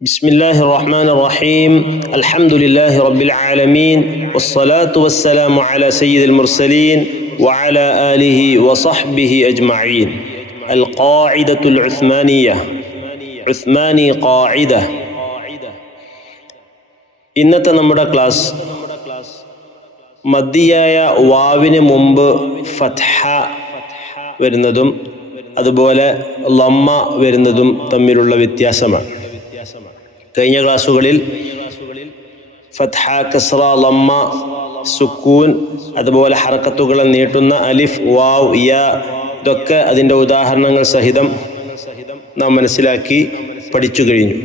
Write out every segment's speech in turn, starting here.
بسم الله الرحمن الرحيم الحمد لله رب العالمين والصلاة والسلام على سيد المرسلين وعلى آله وصحبه أجمعين القاعدة العثمانية عثماني قاعدة ഇന്നത്തെ നമ്മുടെ ക്ലാസ് മദ്ദിയായ വാവിന് മുമ്പ് ഫത്ഹ വരുന്നതും അതുപോലെ ലമ്മ വരുന്നതും തമ്മിലുള്ള വ്യത്യാസമാണ്. കഴിഞ്ഞ ക്ലാസ്സുകളിൽ ഫത്ഹ, കസ്റ, ലമ്മ, സുക്കൂൻ, അതുപോലെ ഹറക്കത്തുകളെ നീട്ടുന്ന അലിഫ്, വാവ്, യാ ഇതൊക്കെ അതിൻ്റെ ഉദാഹരണങ്ങൾ സഹിതം നാം മനസ്സിലാക്കി പഠിച്ചു കഴിഞ്ഞു.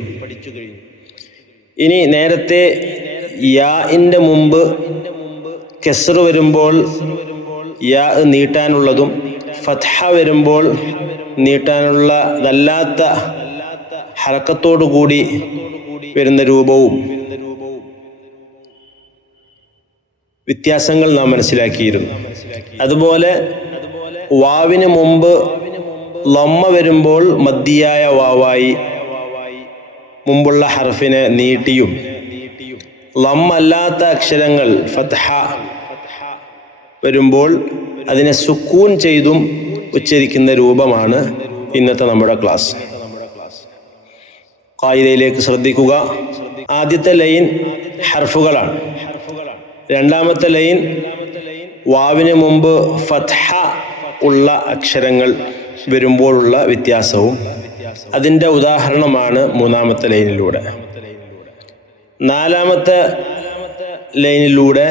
ഇനി നേരത്തെ യാഇൻ്റെ മുമ്പ് കസ്ർ വരുമ്പോൾ യാ നീട്ടാനുള്ളതും ഫത്ഹ വരുമ്പോൾ നീട്ടാനുള്ളതല്ലാത്ത ഹറക്കത്തോടു കൂടി വരുന്ന രൂപവും വ്യത്യാസങ്ങൾ നാം മനസ്സിലാക്കിയിരുന്നു. അതുപോലെ വാവിന് മുമ്പ് ലമ്മ വരുമ്പോൾ മദ്ദിയായ വാവായി മുമ്പുള്ള ഹർഫിനെ നീട്ടിയും ലമ്മ അല്ലാത്ത അക്ഷരങ്ങൾ ഫത്ഹ വരുമ്പോൾ അതിനെ സുക്കൂൻ ചെയ്തും ഉച്ചരിക്കുന്ന രൂപമാണ് ഇന്നത്തെ നമ്മുടെ ക്ലാസ്. ഖായിദയിലേക്ക് ശ്രദ്ധിക്കുക. ആദ്യത്തെ ലൈൻ ഹർഫുകളാണ്. രണ്ടാമത്തെ ലൈൻ വാവിന് മുമ്പ് ഫത്ഹ ഉള്ള അക്ഷരങ്ങൾ വരുമ്പോഴുള്ള വ്യത്യാസവും അതിൻ്റെ ഉദാഹരണമാണ് മൂന്നാമത്തെ ലൈനിലൂടെ. നാലാമത്തെ ലൈനിലൂടെ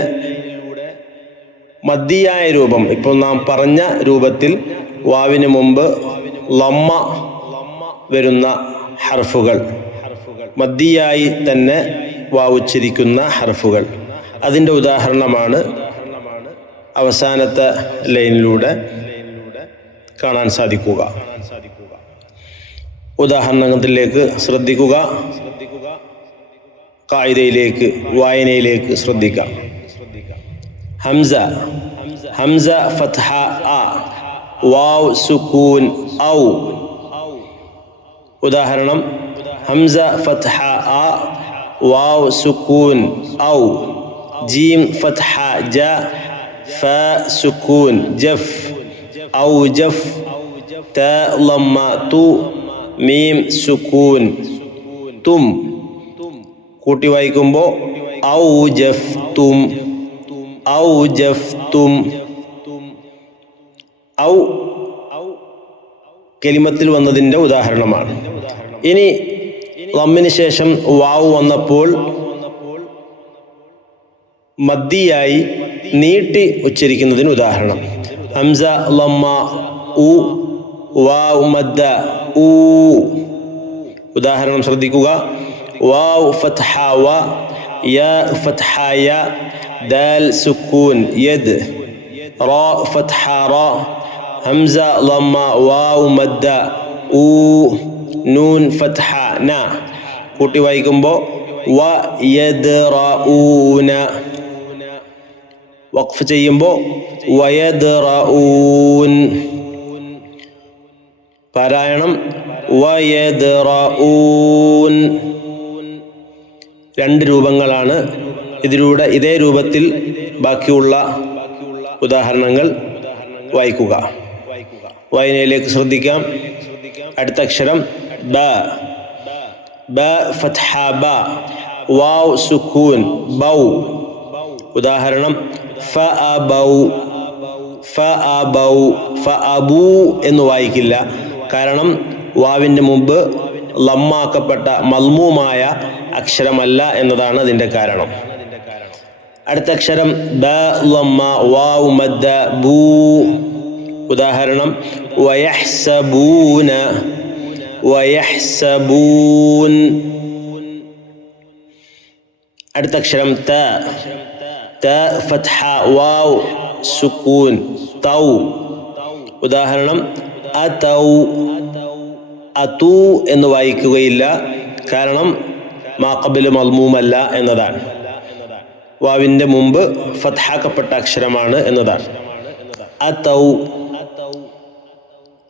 മദ്ദിയായ രൂപം, ഇപ്പോൾ നാം പറഞ്ഞ രൂപത്തിൽ വാവിന് മുമ്പ് ലമ്മ വരുന്ന ഹർഫുകൾ, മദ്ദിയായി തന്നെ വാവുച്ചരിക്കുന്ന ഹർഫുകൾ, അതിൻ്റെ ഉദാഹരണമാണ് അവസാനത്തെ ലൈനിലൂടെ കാണാൻ സാധിക്കുക. ഉദാഹരണത്തിലേക്ക് ശ്രദ്ധിക്കുക. ഖായിദയിലേക്ക്, വായനയിലേക്ക് ശ്രദ്ധിക്കാം. ഹംസ, ഹംസ ഫത്ഹ അ, വാവ് സുക്കൂൻ ഔ. ഉദാഹരണം ഹംസ ഫത്ഹ അ, വാവ് സുക്കൂൻ ഔ. ജീം ഫത്ഹ ജ, ഫ സുക്കൂൻ ജഫ് ഔ ജഫ്. ത ലമ്മ തു, മീം സുക്കൂൻ തും. കൂട്ടി വായിക്കുമ്പോൾ ഔ ജഫ് തും, ഔ ജഫ് തും. ഔ കലിമത്തിൽ വന്നതിൻ്റെ ഉദാഹരണമാണ്. ഇനി ലമ്മിന് ശേഷം വാവ് വന്നപ്പോൾ മദ്ദിയായി നീട്ടി ഉച്ചരിക്കുന്നതിന് ഉദാഹരണം ഹംസ ലമ്മ ഉ, വാവ് മദ്ദ ഊ. ഉദാഹരണം ശ്രദ്ധിക്കുക. വാവ് ഫത്ഹ വ, യാ ഫത്ഹ യ, ദാൽ സുക്കൂൻ യദ്, റാ ഫത്ഹ റാ, ഹംസ ലമ്മ വാവ് മദ്ദ ഊ, നൂൻ ഫത്ഹ ന. കൂട്ടി വായിക്കുമ്പോൾ വ യദ്റഊന. വഖഫ് ചെയ്യുമ്പോൾ വയദ്റഊൻ. പാരായണം വയദ്റഊൻ. രണ്ട് രൂപങ്ങളാണ്. ഇതിലൂടെ ഇതേ രൂപത്തിൽ ബാക്കിയുള്ള ഉദാഹരണങ്ങൾ വായിക്കുക. വായനയിലേക്ക് ശ്രദ്ധിക്കാം. അടുത്ത അക്ഷരം ബ, ബ ഫത്ഹ ബ, വാവ് സുക്കൂൻ ബൗ. ഉദാഹരണം ഫഅബൗ, ഫഅബൗ. ഫഅബു എന്ന് വായിക്കില്ല, കാരണം വാവിൻ്റെ മുമ്പ് ലമ്മാക്കപ്പെട്ട മൽമൂമായ അക്ഷരമല്ല എന്നതാണ് അതിൻ്റെ കാരണം. അടുത്ത അക്ഷരം ബ ലമ്മ വാവ് മദ്ദ ബൂ. ഉദാഹരണം വയഹ്സബൂന, വയഹ്സബൂൻ. അടുത്ത അക്ഷരം ത, ത ഫത്ഹ വാവ് സുക്കൂൻ തൗ. ഉദാഹരണം അതൗ. അതു എന്ന് വായിക്കുകയില്ല, കാരണം മാഖബിൽ മൽമൂമല്ല എന്നതാണ്. വാവിൻ്റെ മുമ്പ് ഫത്ഹാക്കപ്പെട്ട അക്ഷരമാണ് എന്നതാണ്. അതൗ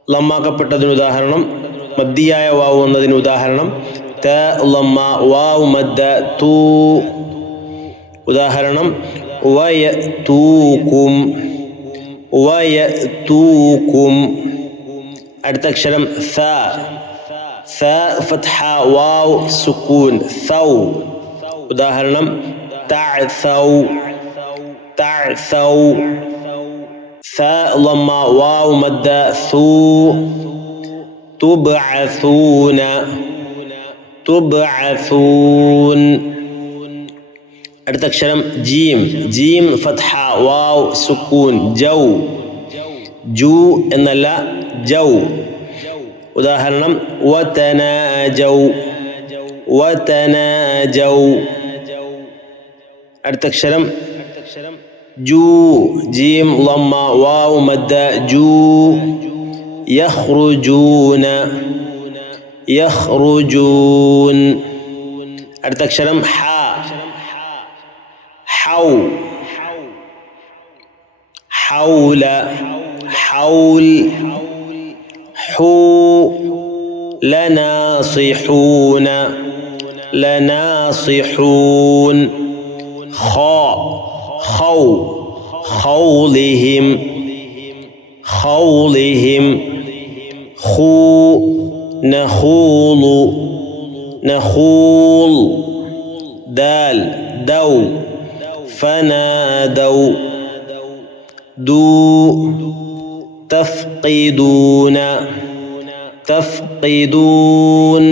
ലമ്മാക്കപ്പെട്ടതിന് ഉദാഹരണം, മദ്ദിയായ വാവ് എന്നതിന് ഉദാഹരണം ത ലമ്മ വാവ് മദ്ദ തൂ. ഉദാഹരണം വയതൂകും, വയതൂകും. അടുത്ത അക്ഷരം സ. സ ഫത്ഹ വാവ് സുക്കൂൻ സൗ. ഉദാഹരണം തഅസൗ, തഅസൗ. സ ലമ്മ വാവ് മദ്ദ സൂ തുബ്അസൂന, തുബ്അസൂൻ. അടുത്ത അക്ഷരം ജീം. ജീം ഫത്ഹ വാവ് സുക്കൂൻ ജൗ. ജു എന്നല്ല ജൗ. ഉദാഹരണം വതനാജൗ, വതനാജൗ. അടുത്ത അക്ഷരം ജൂ. ജീം ലമ്മ വാവ് മദ്ദ ജൂ യഖ്റുജൂന, യഖ്റുജൂൻ. അടുത്ത അക്ഷരം ഹ. ഹൗ, ഹൗല, ഹൗൽ. ഹൂ ലനാസിഹൂന, ലനാസിഹൂൻ. ഖാ ഖൗ ഖൗലിഹിം, ഖൗലിഹിം. ഖൂ നഖൂലു, നഖൂൽ. ദാൽ ദൗ ഫനാദൗ. ദൂ തഫ്ഖിദൂന, تفقدون.